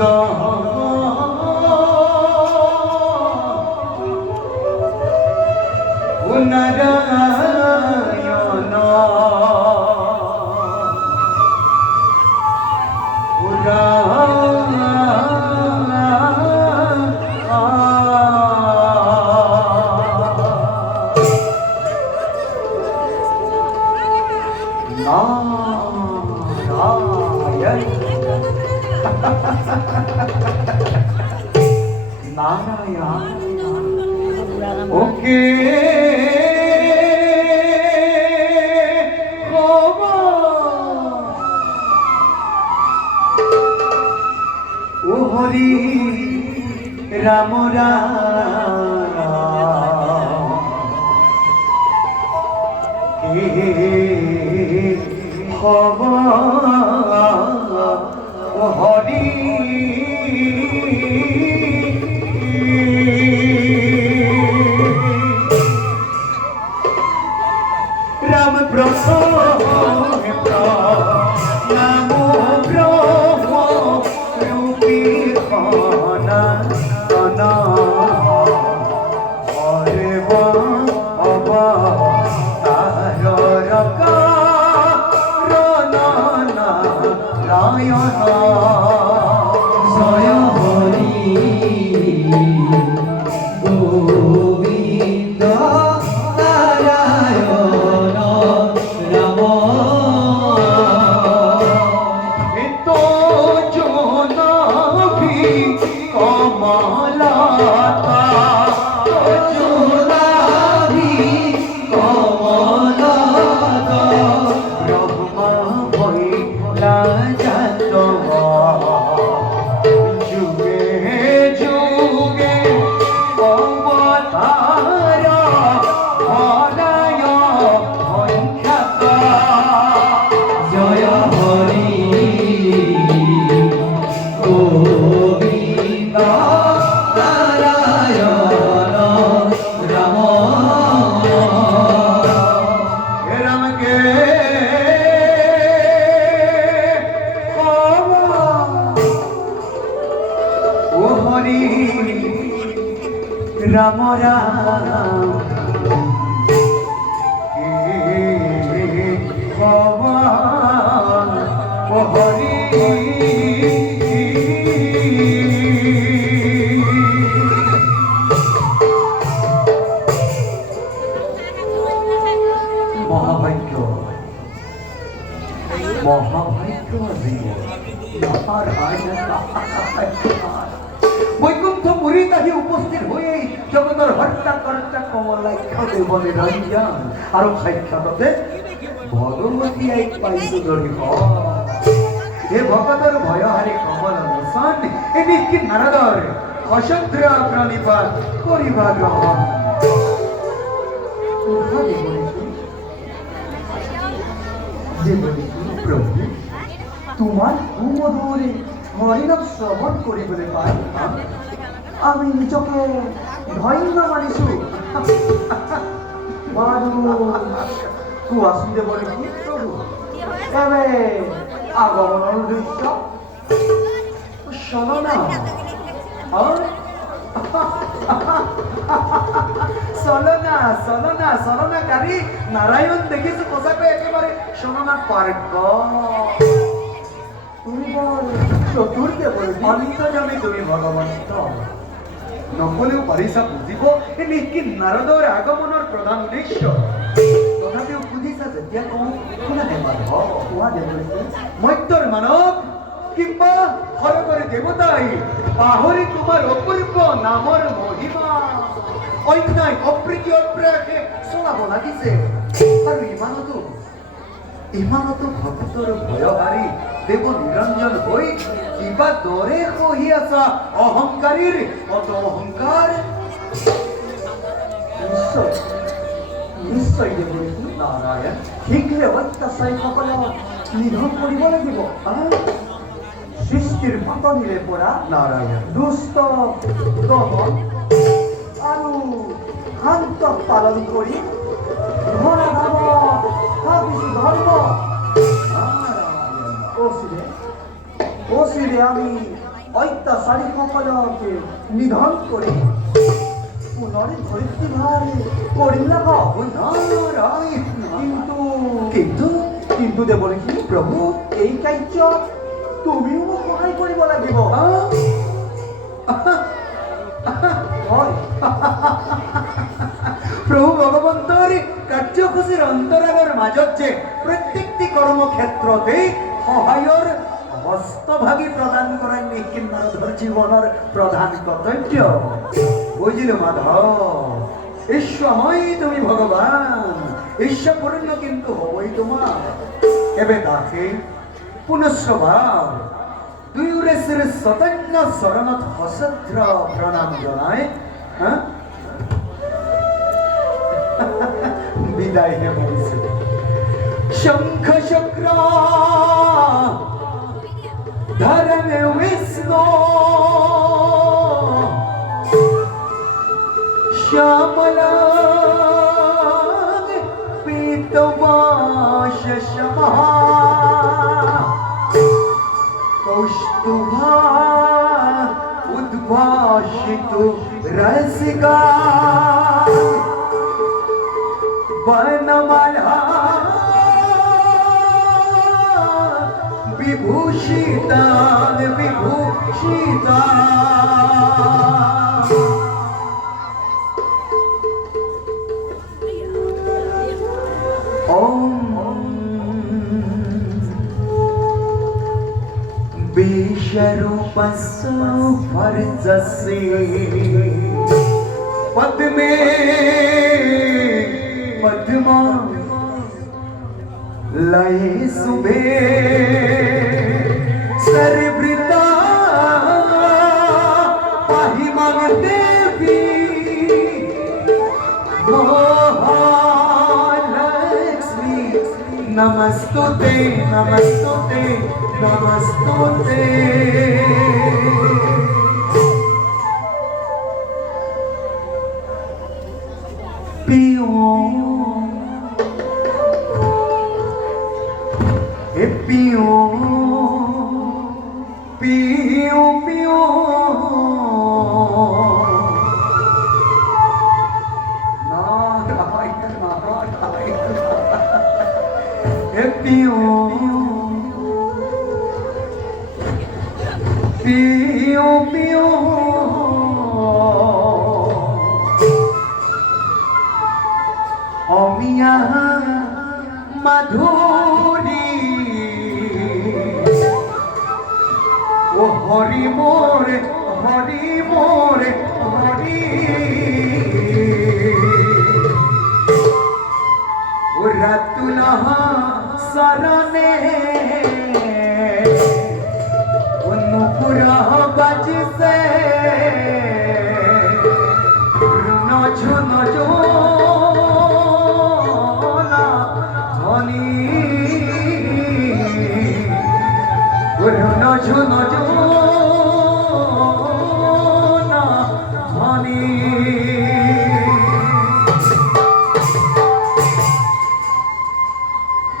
নারায়ণ নারায়ণ ওকে ও হরি রাম ও হরি রাম ব্রহ্ম নাম ব্রহ্ম রূপী খানা কানা হরে বাবা তার নারায়ণ জয় হরি গোবিন্দ নারায়ণ রাম তো জোনাভি কমলাতা জোনাভি কমলাতা ব্রহ্মা ভৈলা জাত যুগে যুগে অবতার হরায় অখ্যাত জয় হরি গোবিন্দ নারায়ণ রাম রামকে ও হরি রাম রাম ও হরি মহাভাগ্য মহাভাগ্য বৈকুণ্ঠ পুরী কাহি উপস্থিত হয়ে জগতের হত্যা কর্তা কমলাখ্য দেবনে রঞ্জন আর সাক্ষাৎতে ভগবতী এক পাইছো ধরিব হে ভগতর ভয়হারী কমল লোচন এ নিকি নারদর অসংখ্য প্রণিপাত করিবা গ্রহণ যে বলিছি প্রভু তোমার সুমধুরে হরিনাম শ্রবণ করিবলৈ পাই আমি নিজকে ধন্য মানিছো কোৱাচোন যে বলিছি প্ৰভু এবে আগমনৰ দৃশ্য চলনা চলনা চলনা চলনাকাৰী নাৰায়ণ দেখিছো সঁচাকৈ একেবাৰে চলনা পাৰ্গ তুমি বৰ চতুৰ্থে বলি অন্তৰ্যামী তুমি ভগৱন্ত নকলেও পাৰিছা বুজিব এই নিকি নাৰদৰ আগমনৰ প্ৰধান উদ্দেশ্য তথাপিও বুজিছা যেতিয়া কওঁ শুনা দেৱাধ কোৱা দেৱৰী মত্যৰ মানৱ কিংবা হৰকৰে দেৱতাই পাহৰি তোমাৰ অপূৰ্ব নামৰ মহিমা অন্যায় অপ্ৰীতি অপ্ৰয়াসে চলাব লাগিছে আৰু ইমানতো ভক্তৰ ভয়হাৰী দেৱ নিৰঞ্জন হৈ কিবা দৰে সহি আছা অহংকাৰীৰ অত অহংকাৰ নিশ্চয় দেৱৰী নাৰায়ণ শীঘ্ৰে অত্যাচাৰীসকলক নিধন কৰিব লাগিব সৃষ্টিৰ পাতনিৰে পৰা নাৰায়ণ দুষ্ট দমন আৰু শান্ত পালন কৰি ধৰ্ম আমি অত্যাচাৰীসকলকে নিধন কৰি পুনৰ ধৰিত্ৰী ভাল কৰিলা কিন্তু দেৱঋষি প্ৰভু এই কাৰ্যত তুমিও মোক সহায় কৰিব লাগিব হয় প্ৰভু ভগৱন্তৰ কাৰ্যসূচীৰ অন্তৰালৰ মাজত যে প্ৰত্যেকটি কৰ্মক্ষেত্ৰতে সহায়ৰ হস্তভাগী প্ৰদান কৰাই নেকি নাৰদৰ জীৱনৰ প্ৰধান কৰ্তব্য বুজিলো মাধৱ ঈশ্বময় তুমি ভগৱান ঈশ্বপূৰ্ণ কিন্তু হবই তোমাৰ এবে তাকে পুনঃস্বভাৱ দুয়োৰে শ্ৰী চৈতন্য চৰণত সশ্ৰদ্ধ প্ৰণাম জনাই বিদায়হে কৰিছো শঙ্খ চক্ৰ ধরমে বিষ্ণু শ্যামলা পীতবাস সমা কৌষ্টুভা উদ্ভাসিত রসিকা বনমালা বিভূষিতা বিভূষিতা विश्वरूपस्य वर्चसे पद्मे पद्मा लये शुभे सर्वृता पाहि मम देवी महालक्ष्मी नमस्तुते नमस्तुते नमस्तुते पियो ए पियो पियो पियो नारायण नारायण ए पियो पियो पियो अमिया मधुरी ओ हरि मोरे हरि मोरे हरि ओ रतुलह सरने नुपुरह बजसे नझो नझो ना धनी नझो नझो ना धनी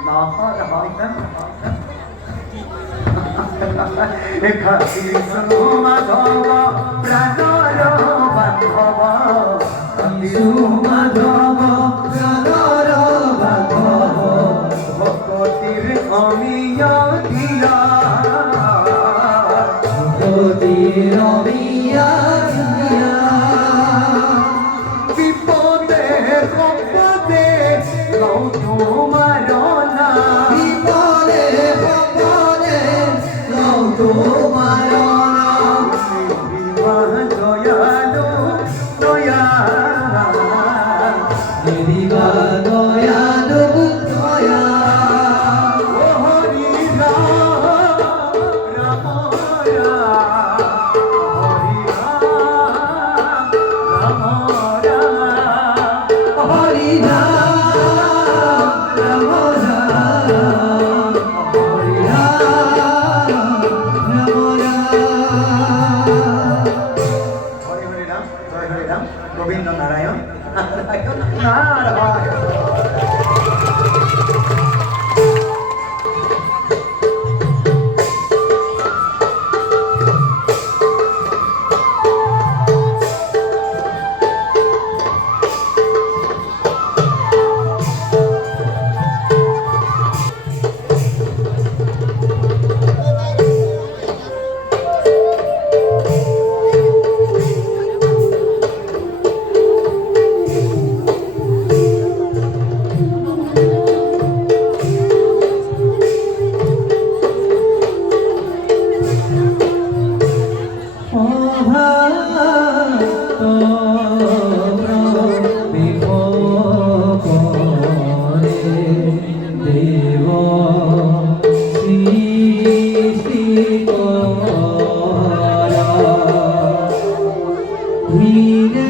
नारायण एखादी सुनो माधव प्राणर बांधव माधव प्राणर बांधव भक्तिर अमिया दिया भक्तिर अमिया दिया विपदे संपदे लौ तुम्हार ना विपदे संपदे लौ तुम्हार ना दयालु दया दयालु दया ओ हरि राम राम हरि राम राम हरि राम गोविंद नारायण नारायण नारायण ধীরে